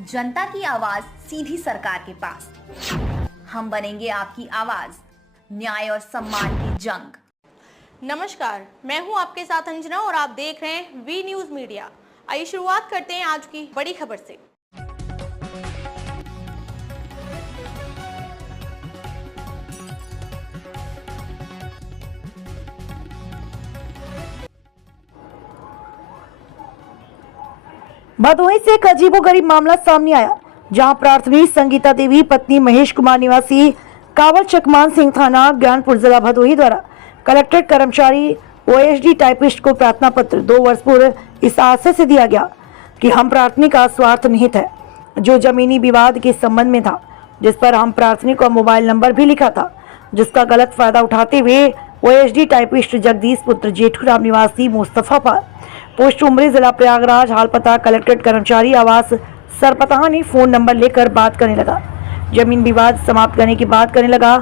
जनता की आवाज सीधी सरकार के पास। हम बनेंगे आपकी आवाज, न्याय और सम्मान की जंग। नमस्कार, मैं हूं आपके साथ अंजना और आप देख रहे हैं वी न्यूज मीडिया। आइए शुरुआत करते हैं आज की बड़ी खबर से। भदोही से एक अजीबोगरीब मामला सामने आया, जहां प्रार्थनी संगीता देवी पत्नी महेश कुमार निवासी कावल चकमान सिंह थाना ज्ञानपुर जिला भदोही द्वारा कलेक्ट्रेट कर्मचारी ओएसडी टाइपिस्ट को प्रार्थना पत्र 2 वर्ष पूर्व इस आशय से दिया गया कि हम प्रार्थनी का स्वार्थ निहित है, जो जमीनी विवाद के संबंध में था, जिस पर हम प्रार्थनी का मोबाइल नंबर भी लिखा था, जिसका गलत फायदा उठाते हुए ओएसडी टाइपिस्ट जगदीश पुत्र जेठूराम निवासी मुस्तफा पर पोस्ट उमरी जिला प्रयागराज हाल पता कलेक्ट्रेट कर्मचारी आवास सरपतहा ने फोन नंबर लेकर बात करने लगा। जमीन विवाद समाप्त करने की बात करने लगा।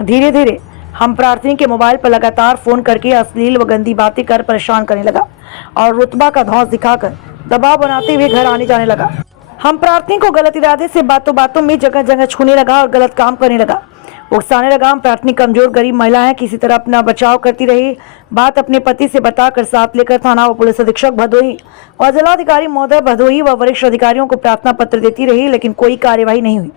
धीरे धीरे हम प्रार्थनी के मोबाइल पर लगातार फोन करके अश्लील व गंदी बातें कर परेशान करने लगा और रुतबा का धौंस दिखाकर दबाव बनाते हुए घर आने जाने लगा। हम प्रार्थनी को गलत इरादे से बातों बातों में जगह जगह छूने लगा और गलत काम करने लगा, उकसाने लगा। हम प्रार्थनी कमजोर गरीब महिला है, किसी तरह अपना बचाव करती रही। बात अपने पति से बताकर साथ लेकर थाना व पुलिस अधीक्षक भदोही और जिलाधिकारी महोदय भदोही व वरिष्ठ अधिकारियों को प्रार्थना पत्र देती रही, लेकिन कोई कार्यवाही नहीं हुई।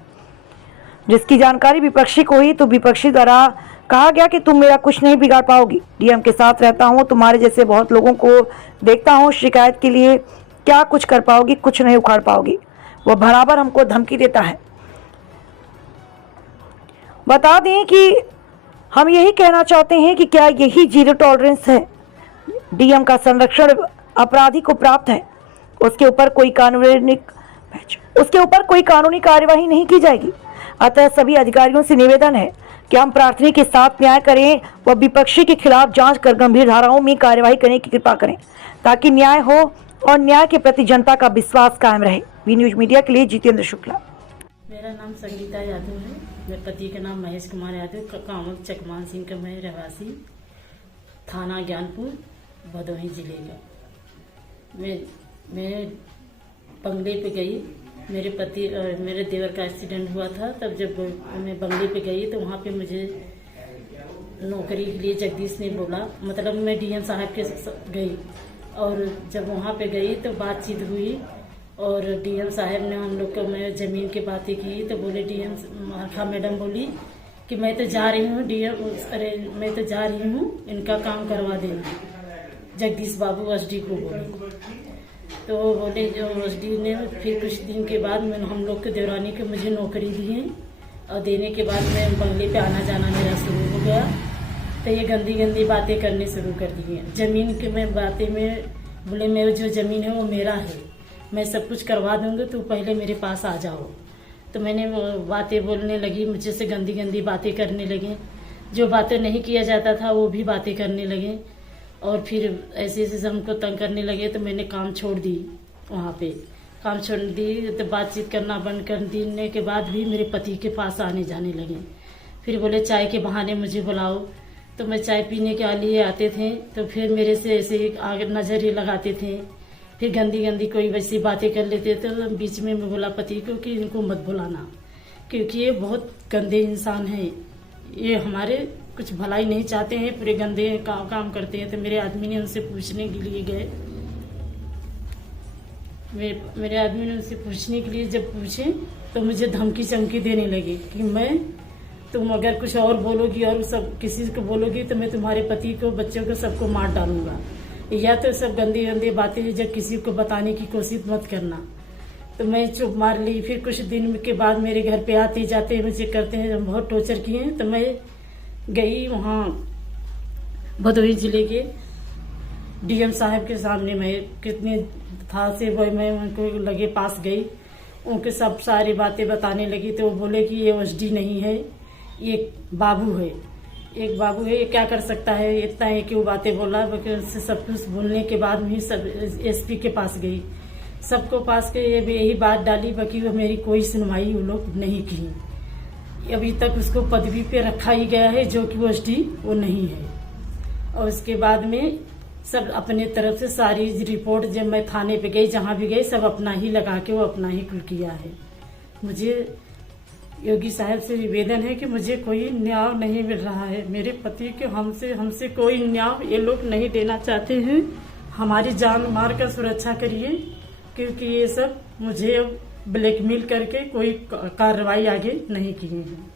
जिसकी जानकारी विपक्षी को हुई तो विपक्षी द्वारा कहा गया कि तुम मेरा कुछ नहीं बिगाड़ पाओगी, डीएम के साथ रहता हूँ, तुम्हारे जैसे बहुत लोगों को देखता हूँ, शिकायत के लिए क्या कुछ कर पाओगी, कुछ नहीं उखाड़ पाओगी। वह बराबर हमको धमकी देता है। बता दें कि हम यही कहना चाहते हैं कि क्या यही जीरो टॉलरेंस है? डीएम का संरक्षण अपराधी को प्राप्त है, उसके ऊपर कोई कानूनी कार्यवाही नहीं की जाएगी। अतः सभी अधिकारियों से निवेदन है कि हम प्रार्थनी के साथ न्याय करें व विपक्षी के खिलाफ जांच कर गंभीर धाराओं में कार्यवाही करने की कृपा करें, ताकि न्याय हो और न्याय के प्रति जनता का विश्वास कायम रहे। वी न्यूज मीडिया के लिए जितेंद्र शुक्ला। मेरा नाम संगीता यादव है। मेरे पति का नाम महेश कुमार यादव, कावल चकमान सिंह का मैं रहवासी, थाना ज्ञानपुर, भदोही जिले का। मैं बंगले पे गई, मेरे पति और मेरे देवर का एक्सीडेंट हुआ था। तब जब मैं बंगले पे गई तो वहाँ पे मुझे नौकरी के लिए जगदीश ने बोला, मतलब मैं डीएम साहब के गई और जब वहाँ पे गई तो बातचीत हुई और डीएम साहब ने हम लोग को मैं ज़मीन की बातें की तो बोले डीएम मैडम बोली कि मैं तो जा रही हूँ मैं तो जा रही हूँ, इनका काम करवा देना। जगदीश बाबू एसडी को बोले तो बोले जो एसडी ने फिर कुछ दिन के बाद मैं हम लोग के देवरानी को मुझे नौकरी दी है और देने के बाद मैं बंगले पे आना जाना मेरा शुरू हो गया। तो ये गंदी गंदी बातें करनी शुरू कर दी हैं। ज़मीन के मैं बातें में बोले मेरी जो ज़मीन है वो मेरा है, मैं सब कुछ करवा दूंगी, तो पहले मेरे पास आ जाओ। तो मैंने वो बातें बोलने लगी, मुझे से गंदी गंदी बातें करने लगे, जो बातें नहीं किया जाता था वो भी बातें करने लगे और फिर ऐसे ऐसे हमको तंग करने लगे। तो मैंने काम छोड़ दी, वहाँ पे काम छोड़ दी। तो बातचीत करना बंद कर देने के बाद भी मेरे पति के पास आने जाने लगे। फिर बोले चाय के बहाने मुझे बुलाओ, तो मैं चाय पीने के लिए आते थे तो फिर मेरे से ऐसे आगे नजर लगाते थे, फिर गंदी गंदी कोई वैसी बातें कर लेते। तो बीच में मैं बोला पति को कि इनको मत बुलाना, क्योंकि ये बहुत गंदे इंसान हैं, ये हमारे कुछ भलाई नहीं चाहते हैं, पूरे गंदे काम करते हैं। तो मेरे आदमी ने उनसे पूछने के लिए गए, मेरे आदमी ने उनसे पूछने के लिए जब पूछे तो मुझे धमकी चमकी देने लगे कि तुम अगर कुछ और बोलोगी और सब किसी को बोलोगी तो मैं तुम्हारे पति को, बच्चों को, सबको मार डालूंगा, या तो सब गंदी गंदी बातें जब किसी को बताने की कोशिश मत करना। तो मैं चुप मार ली। फिर कुछ दिन के बाद मेरे घर पे आते जाते मुझे करते हैं, बहुत टॉर्चर किए। तो मैं गई वहाँ भदोही जिले के डीएम साहब के सामने, मैं कितने था से मैं उनको लगे पास गई, उनके सब सारी बातें बताने लगी। तो वो बोले कि ये एसडी नहीं है, ये बाबू है, एक बाबू है, ये क्या कर सकता है, इतना है कि वो बातें बोला। उससे सब कुछ बोलने के बाद भी सब एसपी के पास गई, सबको पास के यही बात डाली, बाकी वो मेरी कोई सुनवाई वो लोग नहीं की। अभी तक उसको पदवी पे रखा ही गया है, जो कि वो एसडी वो नहीं है। और उसके बाद में सब अपने तरफ से सारी रिपोर्ट जब मैं थाने पे गई, जहाँ भी गई, सब अपना ही लगा के वो अपना ही कुल किया है। मुझे योगी साहब से निवेदन है कि मुझे कोई न्याय नहीं मिल रहा है। मेरे पति के हमसे कोई न्याय ये लोग नहीं देना चाहते हैं। हमारी जान मार का सुरक्षा करिए, क्योंकि ये सब मुझे अब ब्लैकमेल करके कोई कार्रवाई आगे नहीं किए हैं।